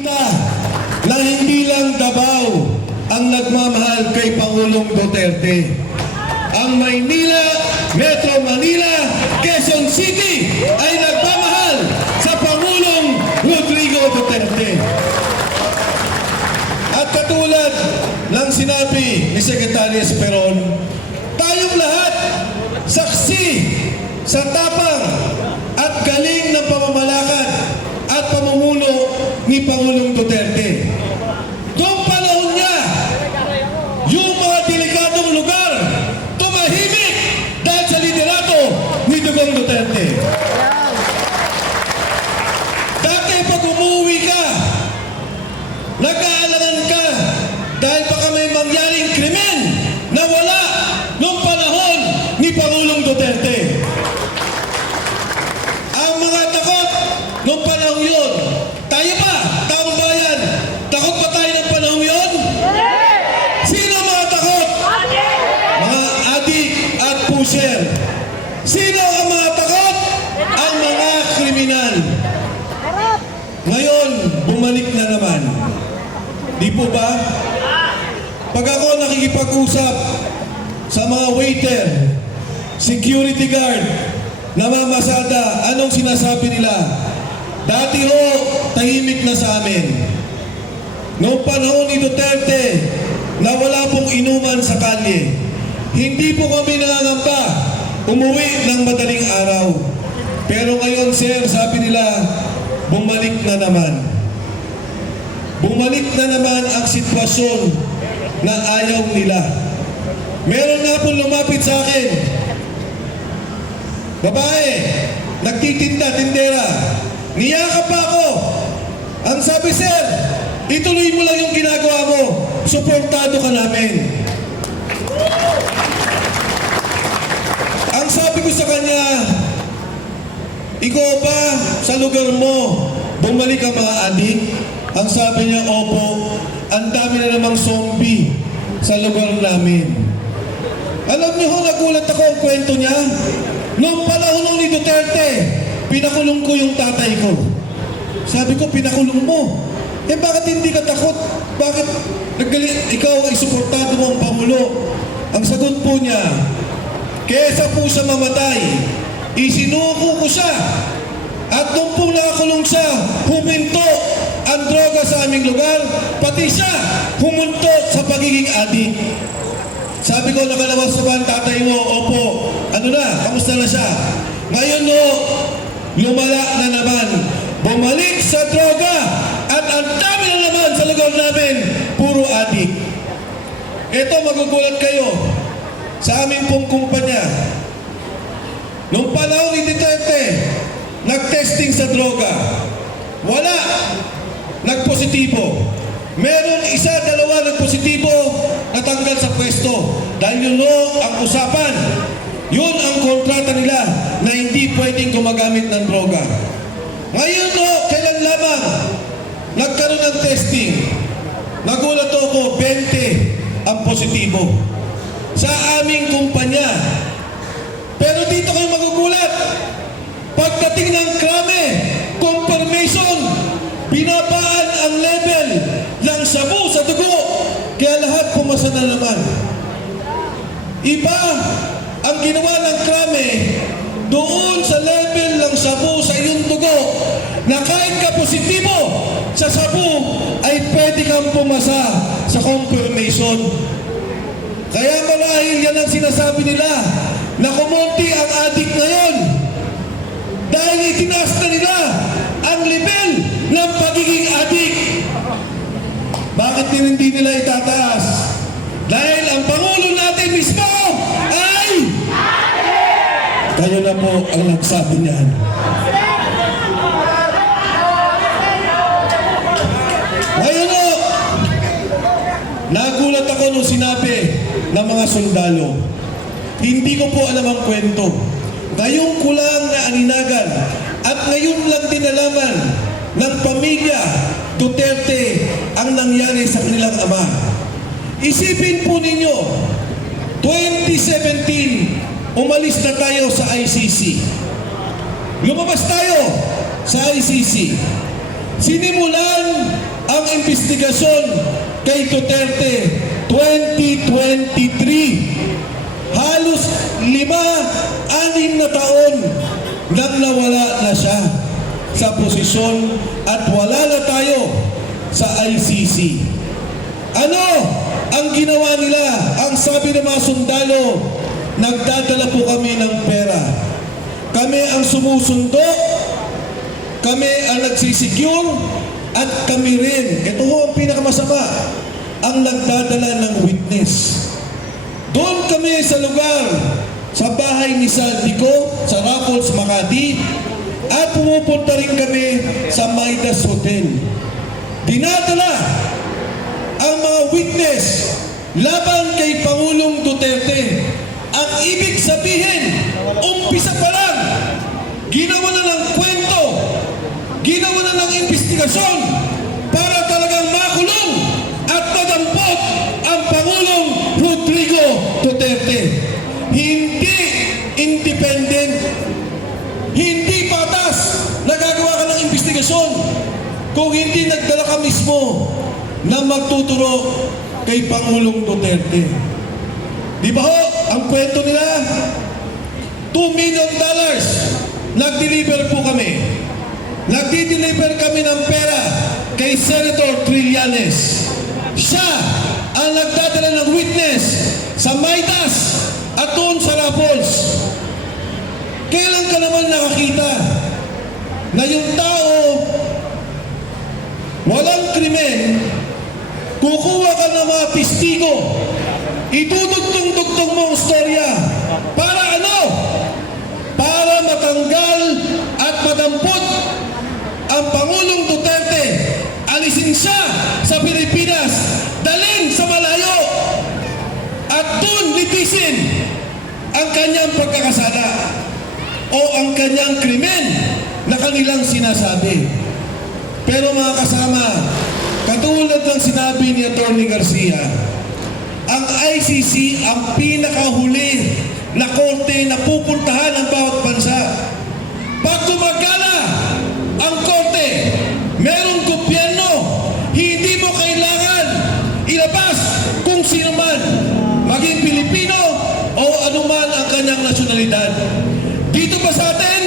Na hindi lang Davao ang nagmamahal kay Pangulong Duterte. Ang Maynila, Metro Manila, Quezon City ay nagmamahal sa Pangulong Rodrigo Duterte. At katulad ng sinabi ni Secretary Esperon, tayong lahat saksi sa tapang at galing ng pamamalakad at pamumuno ni Pangulong Duterte. Noong panahon niya, yung mga delikadong lugar tumahimik dahil sa liderato ni Dugong Duterte. Dati pag umuwi ka, nag-aalangan ka dahil baka may mangyaring krimen na wala noong panahon ni Pangulong Duterte. Ang mga takot noong panahon yun, tayo pa, taong bayan, takot ba tayo ng panahon yun? Sino mga takot? Mga adik at pusher. Sino ang mga takot? Ang mga kriminal. Ngayon, bumalik na naman. Di po ba? Pag ako nakikipag-usap sa mga waiter, security guard, namamasada, anong sinasabi nila? Dati ho, tahimik na sa amin. Noong panahon ni Duterte, na wala pong inuman sa kalye, hindi po kami nangangamba umuwi ng madaling araw. Pero ngayon, sir, sabi nila, bumalik na naman. Bumalik na naman ang sitwasyon na ayaw nila. Meron nga pong lumapit sa akin. Babae, nagtitinda, tindera. Niyakap pa ako. Ang sabi, sir, ituloy mo lang yung ginagawa mo. Suportado ka namin. Ang sabi ko sa kanya, ikaw ba sa lugar mo bumalik ang mga adik? Ang sabi niya, opo, ang dami na namang zombie sa lugar namin. Alam niyo ho, nagulat ako ang kwento niya. Noong panahon ni Duterte, pinakulong ko yung tatay ko. Sabi ko, pinakulong mo. Eh bakit hindi ka takot? Bakit ikaw ay suportado mo ang Pangulo? Ang sagot po niya, kesa po siya mamatay, isinuko ko siya. At nung po nakakulong siya, huminto ang droga sa aming lugar, pati siya humunto sa pagiging adik. Sabi ko, nakalawas na ba ang tatay mo? Opo. Ano na? Kamusta na siya? Ngayon no, lumala na naman. Bumalik sa droga at ang dami na naman sa lugar namin, puro adik. Ito, magugulat kayo sa aming pong kumpanya. Nung panahon ni Duterte, nag-testing sa droga. Wala. Nagpositibo. Meron isa, dalawa nagpositibo, natanggal sa pwesto. Dahil yun ang usapan. Yun ang kontrata nila na hindi pwedeng gumagamit ng droga. Ngayon kailan lamang nagkaroon ng testing. Nagulat ako, 20 ang positibo sa aming kumpanya. Pero dito kayo magugulat. Pagdating ng krame, confirmation, binabaan ang level ng sabu sa dugo. Kaya lahat pumasa na naman. Iba ang ginawa ng krame doon sa level ng sabu sa iyong dugo na kahit ka positibo sa sabu ay pwede kang pumasa sa confirmation. Kaya marahil yan ang sinasabi nila na kumunti ang adik ngayon dahil itinaas na nila ang level ng pagiging adik. Bakit hindi nila itataas? Dahil ang Pangulo natin mismo ay kayo na po ang nagsabi niyan. Ngayon nagulat ako nung sinabi ng mga sundalo. Hindi ko po alam ang kwento. Ngayon ko lang na aninagan at ngayon lang din nalaman ng pamilya Duterte ang nangyari sa kanilang ama. Isipin po ninyo, 2017, umalis na tayo sa ICC. Lumabas tayo sa ICC. Sinimulan ang investigasyon kay Duterte 2023. Halos 5-6 na taon nang nawala na siya sa posisyon at wala na tayo sa ICC. Ano ang ginawa nila? Ang sabi ng mga sundalo, nagdadala po kami ng pera. Kami ang sumusundo, kami ang nagsisecure, at kami rin, ito ho ang pinakamasama, ang nagdadala ng witness. Doon kami sa lugar, sa bahay ni Saldico, sa Raffles, Makati, at pumupunta rin kami sa Midas Hotel. Dinadala ang mga witness laban kay Pangulong Duterte. Ang ibig sabihin, umpisa pa lang, ginawa na ng kwento, ginawa na ng investigasyon para talagang makulong at madampot ang Pangulong Rodrigo Duterte. Hindi independent, hindi patas, nagagawa ka ng investigasyon kung hindi nagdala ka mismo na magtuturo kay Pangulong Duterte. Di ba ho, ang kwento nila, $2 million, nag-deliver po kami. Nagdi-deliver kami ng pera kay Senator Trillanes. Siya ang nagdadala ng witness sa Midas at doon sa Raffles. Kailan ka naman nakakita na yung tao walang krimen, kukuha ka ng mga testigo, idudugtong-dugtong mo ang storya. Para ano? Para matanggal at madampot ang Pangulong Duterte. Alisin siya sa Pilipinas, dalhin sa malayo, at doon litisin ang kanyang pagkakasala o ang kanyang krimen na kanilang sinasabi. Pero mga kasama, katulad ng sinabi ni Atty. Garcia, ang ICC ang pinakahuli na korte na pupuntahan ng bawat bansa. Pag gumagala ang korte, merong gobyerno, hindi mo kailangan ilabas kung sino man, maging Pilipino o anuman ang kanyang nasyonalidad. Dito ba sa atin,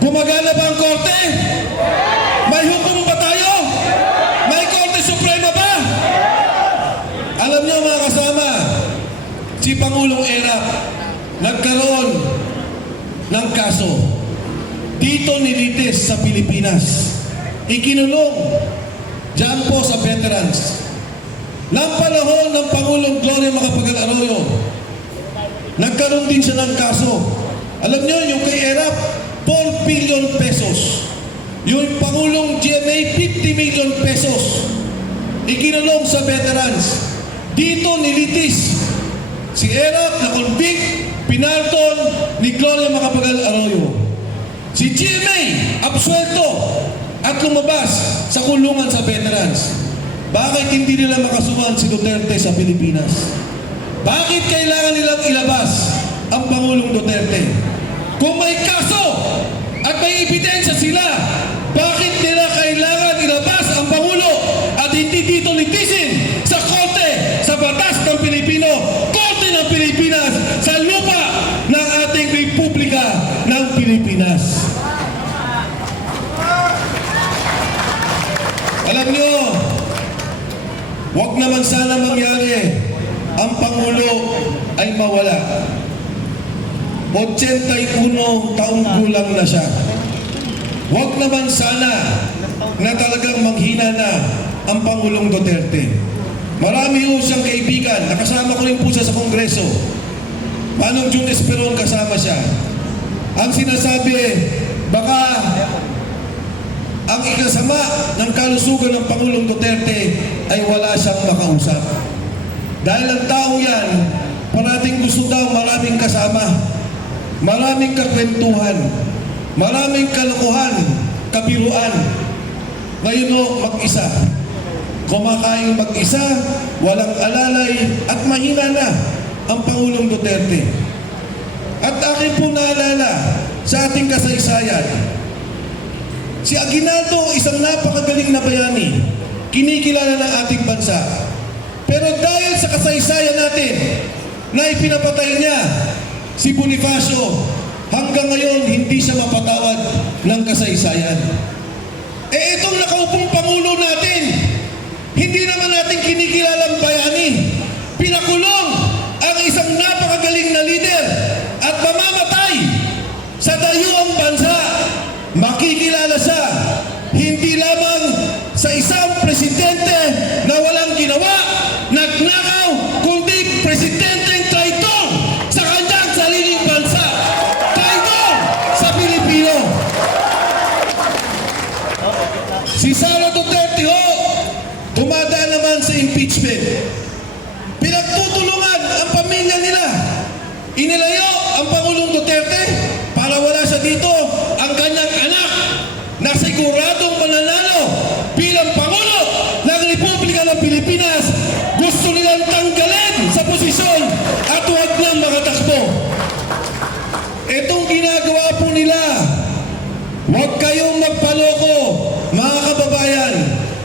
gumagala ba ang korte? May hukom ba tayo? May Korte Suprema ba? Alam niyo mga kasama, si Pangulong Erap nagkaroon ng kaso. Dito nilitis sa Pilipinas. Ikinulong diyan po sa veterans. Nang panahon ng Pangulong Gloria Macapagal Arroyo, nagkaroon din siya ng kaso. Alam niyo, yung kay Erap, 4 billion pesos. Yung Pangulong GMA, 50 million pesos. Ikinulong sa veterans. Dito nilitis si Erap na convict, pinardon ni Gloria Macapagal Arroyo. Si GMA, absuelto at lumabas sa kulungan sa veterans. Bakit hindi nila makasuhan si Duterte sa Pilipinas? Bakit kailangan nilang ilabas ang Pangulong Duterte? Kung may kaso at may ebidensya sila, bakit nila kailangan ilabas ang Pangulo at hindi dito litisin sa korte, sa batas ng Pilipino, korte ng Pilipinas, sa lupa ng ating Republika ng Pilipinas? Alam nyo, huwag naman sana mangyari ang Pangulo ay mawala. 81 taong gulang na siya. Huwag naman sana na talagang manghina na ang Pangulong Duterte. Marami ho siyang kaibigan. Nakasama ko rin po siya sa Kongreso. Manong June Esperon, kasama siya. Ang sinasabi, baka ang ikasama ng kalusugan ng Pangulong Duterte ay wala siyang makausap. Dahil ang tao yan, parating gusto daw maraming kasama, maraming kakwentuhan, maraming kalokohan, kabiruan. Ngayon o, mag-isa. Kumakain mag-isa, walang alalay, at mahina na ang Pangulong Duterte. At akin po naalala sa ating kasaysayan, Si Aguinaldo, isang napakagaling na bayani, kinikilala ng ating bansa. Pero dahil sa kasaysayan natin na ipinapatay niya si Bonifacio, hanggang ngayon hindi siya mapatawad ng kasaysayan. Eh itong nakaupong Pangulo natin, hindi naman natin kinikilalang bayani. Pinakulong ang isang napakagaling na leader at mamamatay sa dayuang bansa. Makikilala siya hindi lamang sa isang presidente na walang ginawa, nagnakaw, kundi presidenteng traitor sa kanyang sariling bansa. Traitor sa Pilipino. Si Sara Duterte ho, dumadaan naman sa impeachment. Pinagtutulungan ang pamilya nila. Inilayo ang Pangulong Duterte para wala siya dito ang kanyang anak na siguradong mananalo bilang Pangulo ng Republika ng Pilipinas. Gusto nilang tanggalin sa posisyon at huwag nang makatakbo. Itong ginagawa po nila, huwag kayong magpaloko, mga kababayan.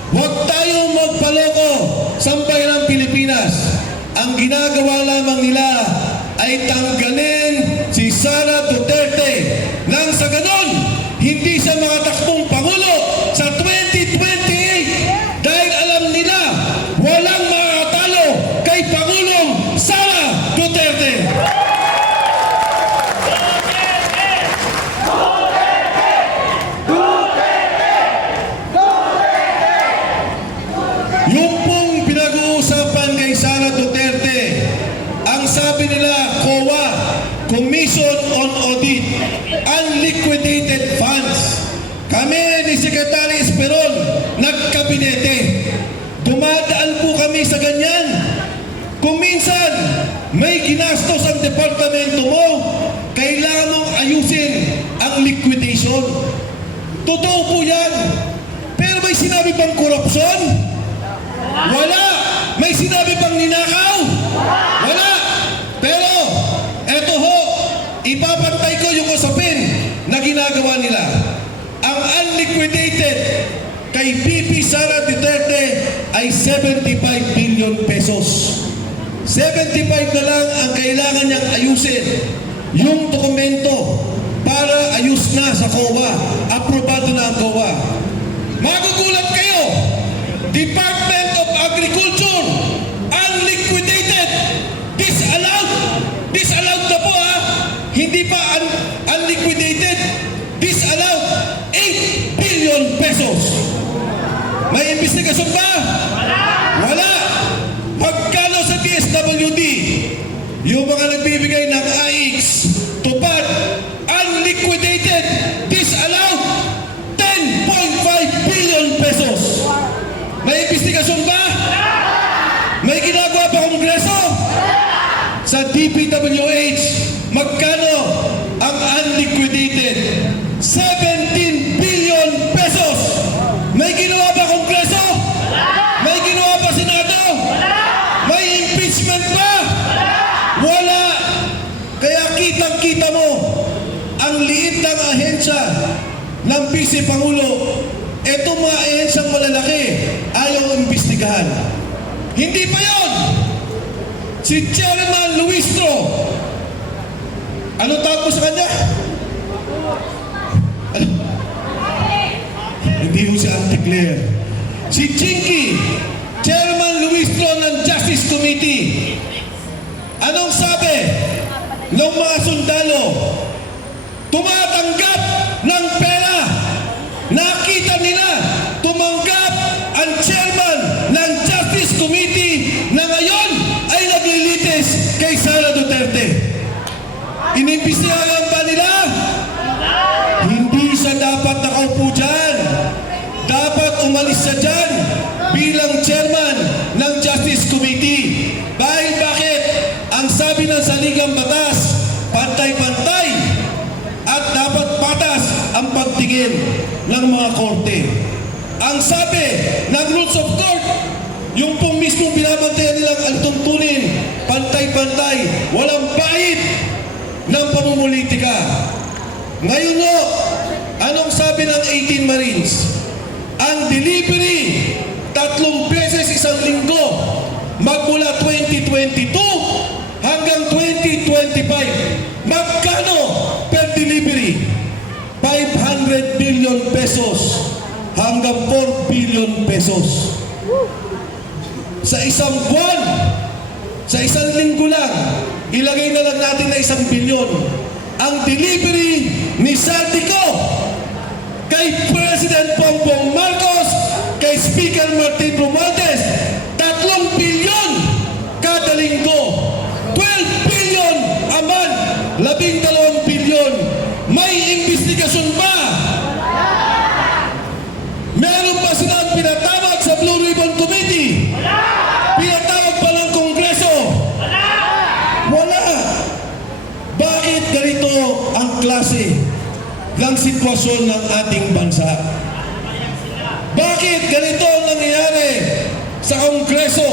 Huwag tayong magpaloko sa bayan ng Pilipinas. Ang ginagawa lamang nila ay tanggalin si Sara Duterte nang sa ganon hindi siya makatakbong Pangulo sa 2028 dahil alam nila walang makakatalo kay Pangulong Sara Duterte. Yung pong pinag-uusapan kay Sara Duterte, ang sabi nila COA, Commission on Audit, unliquidated funds. Kami ni Secretary Esperon, nagkabinete. Dumadaan po kami sa ganyan. Kung minsan may ginastos ang departamento mo, kailangan mong ayusin ang liquidation. Totoo po yan. Pero may sinabi bang korupsyon? Wala. May sinabi bang ninakaw? Wala. Pero, eto ho, ipapantay ko yung usapin na ginagawa nila. Ang unliquidated kay VP Sara Duterte ay 75 billion pesos. 75 na lang ang kailangan niyang ayusin. Yung dokumento para ayus na sa COA. Aprobado na ang COA. Magugulat kayo, Department of Agriculture, unliquidated, disallowed. Disallowed na po ha. Hindi pa unliquidated. Disallowed. 8 billion pesos. May investigasyon ba? Wala. Magkano sa DSWD? Yung mga nagbibigay ng AIX, tupad, unliquidated, disallowed, 10.5 billion pesos. May investigasyon ba? May ginagawa pa Kongreso? Sa DPWH, magkano ang unliquidated? 17 billion pesos. May ginawa ba Kongreso? May ginawa ba Senado? May impeachment ba? Wala. Kaya kitang-kita mo ang liit ng ahensya ng Vice Pangulo. Etong mga ahensyang malalaki ayaw imbestigahan. Hindi pa yon. Si Chairman Luistro, ano tawag mo sa kanya? Ano? Hindi mo si Auntie Claire. Si Chinky, Chairman Luistro ng Justice Committee. Anong sabi ng mga sundalo? Tumatanggap ng pera. Nakita nila, tumanggap ang chairman ng Justice Committee na ngayon ay naglilitis kay Sara Duterte. Inimbestigahan ba nila? Hindi siya dapat nakaupo dyan. Dapat umalis siya dyan bilang chairman ng Justice Committee. Dahil bakit? Ang sabi ng saligang batas, pantay-pantay at dapat patas ang pagtingin ng mga korte. Ang sabi ng rules of court, yung pong mismong binabantayan nilang alituntunin, pantay-pantay, walang bahid ng pamumulitika. Ngayon no, Anong sabi ng 18 Marines? Ang delivery, 3 beses isang linggo, magmula 2022 hanggang 2025. Magkano per delivery? 500 billion pesos hanggang 4 billion pesos. Sa isang buwan, sa isang linggo lang, ilagay na lang natin na 1 bilyon. Ang delivery ni Saldico kay President Bongbong Marcos, kay Speaker Martin Romualdez, 3 bilyon kada linggo. 12 billion a month, 12 bilyon. May investigasyon ba? Meron pa silang pinatawag sa Blue Ribbon Committee? Pinatawag pa ng Kongreso? Wala. Bakit ganito ang klase ng sitwasyon ng ating bansa? Bakit ganito ang nangyayari sa Kongreso?